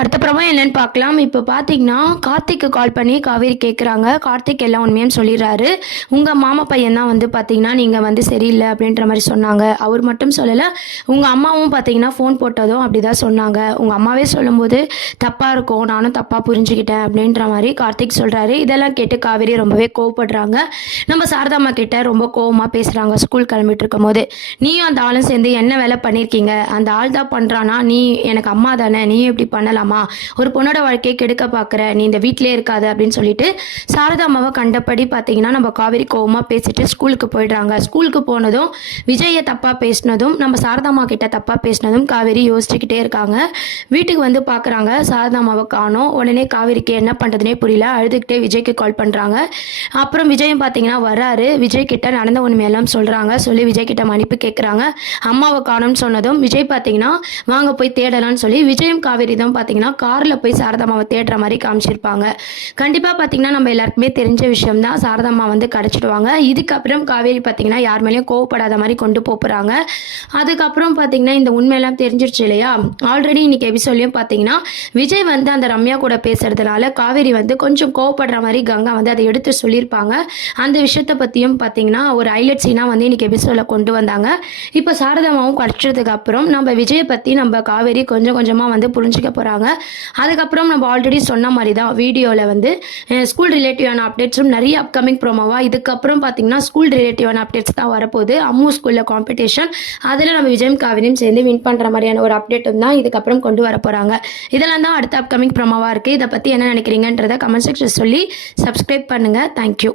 அடுத்த ப்ரோமோ என்னன்னு பார்க்கலாம். இப்போ பார்த்தீங்கன்னா, கார்த்திக்கு கால் பண்ணி காவேரி கேட்குறாங்க. கார்த்திக் எல்லா உண்மையும் சொல்லிடுறாரு. உங்கள் மாமா பையன் தான் வந்து பார்த்தீங்கன்னா, நீங்கள் வந்து சரியில்லை அப்படின்ற மாதிரி சொன்னாங்க. அவர் மட்டும் சொல்லலை, உங்கள் அம்மாவும் பார்த்தீங்கன்னா ஃபோன் போட்டதும் அப்படி தான் சொன்னாங்க. உங்கள் அம்மாவே சொல்லும்போது தப்பாக இருக்கும், நானும் தப்பாக புரிஞ்சுக்கிட்டேன் அப்படின்ற மாதிரி கார்த்திக் சொல்கிறாரு. இதெல்லாம் கேட்டு காவேரி ரொம்பவே கோவப்படுறாங்க. நம்ம சாரதாம்மா கிட்ட ரொம்ப கோவமாக பேசுகிறாங்க. ஸ்கூல் கிளம்பிட்டு இருக்கும் போது, நீயும் அந்த ஆளும் சேர்ந்து என்ன வேலை பண்ணியிருக்கீங்க? அந்த ஆள் தான் பண்ணுறானா? நீ எனக்கு அம்மா தானே, நீ எப்படி பண்ணலாமா? ஒரு பொண்ணோட வாழ்க்கையை கெடுக்க பார்க்குற, நீ இந்த வீட்டிலே இருக்காது அப்படின்னு சொல்லிட்டு சாரதா அம்மாவை கண்டபடி பார்த்தீங்கன்னா நம்ம காவேரி கோவமாக பேசிட்டு ஸ்கூலுக்கு போயிடுறாங்க. ஸ்கூலுக்கு போனதும் விஜயை தப்பாக பேசினதும் நம்ம சாரதாம்மா கிட்ட தப்பாக பேசினதும் காவேரி யோசிச்சுக்கிட்டே இருக்காங்க. வீட்டுக்கு வந்து பார்க்குறாங்க, சாரதாம்மாவை காணோம். உடனே காவேரிக்கு என்ன பண்ணுறதுனே புரியல. அழுதுகிட்டே விஜய்க்கு கால் பண்ணுறாங்க. அப்புறம் விஜயும் பார்த்தீங்கன்னா வராரு. விஜய் கிட்ட நடந்த உண்மையெல்லாம் சொல்கிறாங்க. சொல்லி விஜய் கிட்ட மன்னிப்பு கேட்குறாங்க. அம்மாவை காணோம்னு சொன்னதும் விஜய் பார்த்தீங்கன்னா வாங்க போய் தேடலாம்னு சொல்லி விஜயும் காவேரி தான் பார்த்தீங்கன்னா காரில் போய் சாரதாம்மாவை தேடுற மாதிரி காமிச்சிருப்பாங்க. கண்டிப்பாக பார்த்தீங்கன்னா நம்ம எல்லாருக்குமே தெரிஞ்ச விஷயம் தான், சாரதாம்மா வந்து கிடச்சிடுவாங்க. இதுக்கப்புறம் காவேரி பார்த்தீங்கன்னா யார் மேலேயும் கோவப்படாத மாதிரி கொண்டு போகிறாங்க. அதுக்கப்புறம் பார்த்தீங்கன்னா இந்த உண்மையெல்லாம் தெரிஞ்சிருச்சு இல்லையா. ஆல்ரெடி இன்னைக்கு எபிசோட்லையும் பார்த்தீங்கன்னா விஜய் வந்து அந்த ரம்யா கூட பேசுறதுனால காவேரி வந்து கொஞ்சம் கோவப்படுற மாதிரி கங்கா வந்து அதை எடுத்து சொல்லியிருப்பாங்க. அந்த விஷயத்தை பற்றியும் பார்த்தீங்கன்னா ஒரு ஹைலைட் சீனாக வந்து இன்னைக்கு எபிசோடில் கொண்டு வந்தாங்க. இப்போ சாரதாமாவும் கிடச்சதுக்கு அப்புறம் நம்ம விஜயை பற்றி நம்ம காவேரி கொஞ்சம் கொஞ்சமாக வந்து புரிஞ்சுக்க போகிறாங்க. அதுக்கப்புறம் நம்ம ஆல்ரெடி சொன்ன மாதிரி தான் வீடியோவில் வந்து ஸ்கூல் ரிலேட்டிவான அப்டேட்ஸும் நிறைய அப்கமிங் ப்ரோமோவாக இதுக்கப்புறம் பார்த்தீங்கன்னா ஸ்கூல் ரிலேட்டிவான அப்டேட்ஸ் தான் வரப்போகுது. அம்மு ஸ்கூலில் காம்படிஷன், அதில் நம்ம விஜயும் காவேரியும் சேர்ந்து வின் பண்ணுற மாதிரியான ஒரு அப்டேட்டும் தான் இதுக்கப்புறம் கொண்டு வர போகிறாங்க. இதெல்லாம் தான் அடுத்த அப்கமிங் ப்ரோமோவாக இருக்குது. இதை பற்றி என்ன நினைக்கிறீங்கன்றதை கமெண்ட் செக்ஷன் சொல்லி சப்ஸ்கிரைப் பண்ணுங்கள். தேங்க்யூ.